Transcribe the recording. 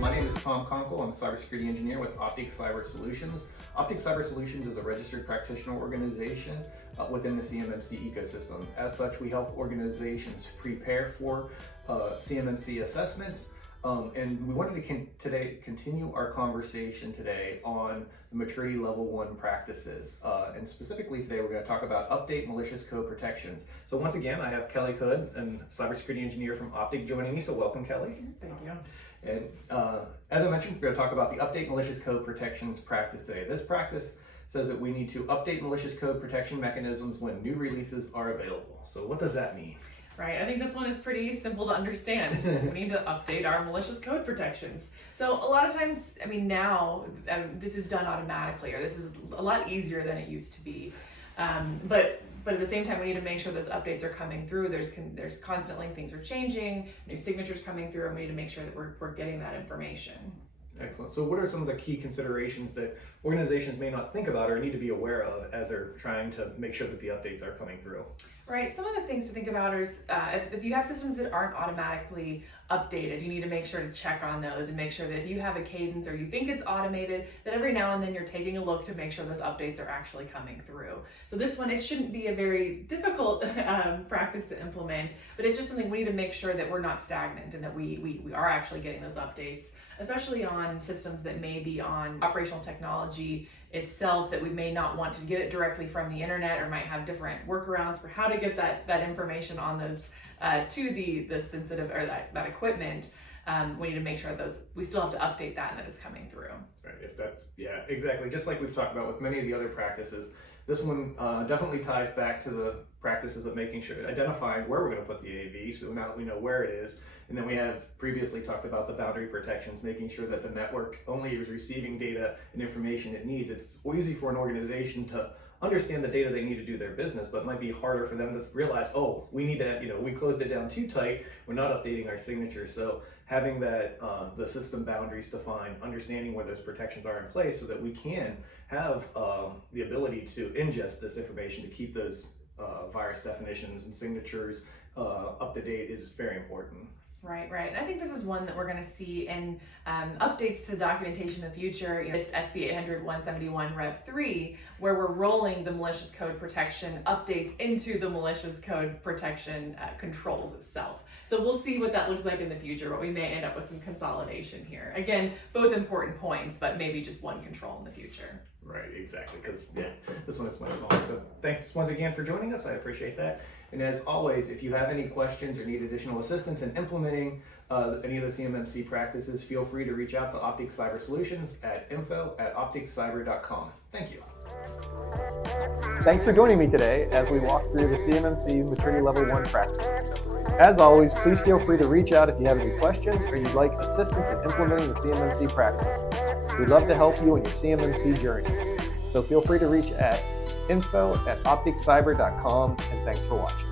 My name is Tom Conkle. I'm a cybersecurity engineer with Optic Cyber Solutions. Optic Cyber Solutions is a registered practitioner organization within the CMMC ecosystem. As such, we help organizations prepare for CMMC assessments, and we wanted to continue our conversation today on the maturity level 1 practices. And specifically today, we're going to talk about update malicious code protections. So once again, I have Kelly Hood, a cybersecurity engineer from Optic, joining me. So welcome, Kelly. Thank you. And as I mentioned, we're going to talk about the update malicious code protections practice today. This practice says that we need to update malicious code protection mechanisms when new releases are available. So what does that mean? Right, I think this one is pretty simple to understand. We need to update our malicious code protections. So a lot of times, now this is done automatically, or this is a lot easier than it used to be. But at the same time, we need to make sure those updates are coming through. There's constantly things are changing, new signatures coming through, and we need to make sure that we're getting that information. Excellent. So what are some of the key considerations that organizations may not think about or need to be aware of as they're trying to make sure that the updates are coming through? Right, some of the things to think about is if you have systems that aren't automatically updated, you need to make sure to check on those and make sure that if you have a cadence or you think it's automated, that every now and then you're taking a look to make sure those updates are actually coming through. So this one, it shouldn't be a very difficult practice to implement, but it's just something we need to make sure that we're not stagnant and that we are actually getting those updates, especially on systems that may be on operational technology itself, that we may not want to get it directly from the internet or might have different workarounds for how to get that information on those to the sensitive or that equipment. We need to make sure we still have to update that and that it's coming through. Right, yeah, exactly. Just like we've talked about with many of the other practices, this one definitely ties back to the practices of making sure, identifying where we're going to put the AV, so now that we know where it is. And then we have previously talked about the boundary protections, making sure that the network only is receiving data and information it needs. It's easy for an organization to understand the data they need to do their business, but it might be harder for them to realize, oh, we need to, we closed it down too tight, we're not updating our signatures. So having that, the system boundaries defined, understanding where those protections are in place so that we can have the ability to ingest this information to keep those virus definitions and signatures up to date is very important. Right. And I think this is one that we're going to see in updates to documentation in the future. NIST SI.L1-3.14.4 Rev 3, where we're rolling the malicious code protection updates into the malicious code protection controls itself. So we'll see what that looks like in the future, but we may end up with some consolidation here. Again, both important points, but maybe just one control in the future. Right, exactly, because this one is much smaller. So thanks once again for joining us. I appreciate that. And as always, if you have any questions or need additional assistance in implementing any of the CMMC practices, feel free to reach out to Optic Cyber Solutions at info@opticcyber.com. Thank you. Thanks for joining me today as we walk through the CMMC Maturity Level 1 practices. As always, please feel free to reach out if you have any questions or you'd like assistance in implementing the CMMC practice. We'd love to help you in your CMMC journey. So feel free to reach at info@opticcyber.com, and thanks for watching.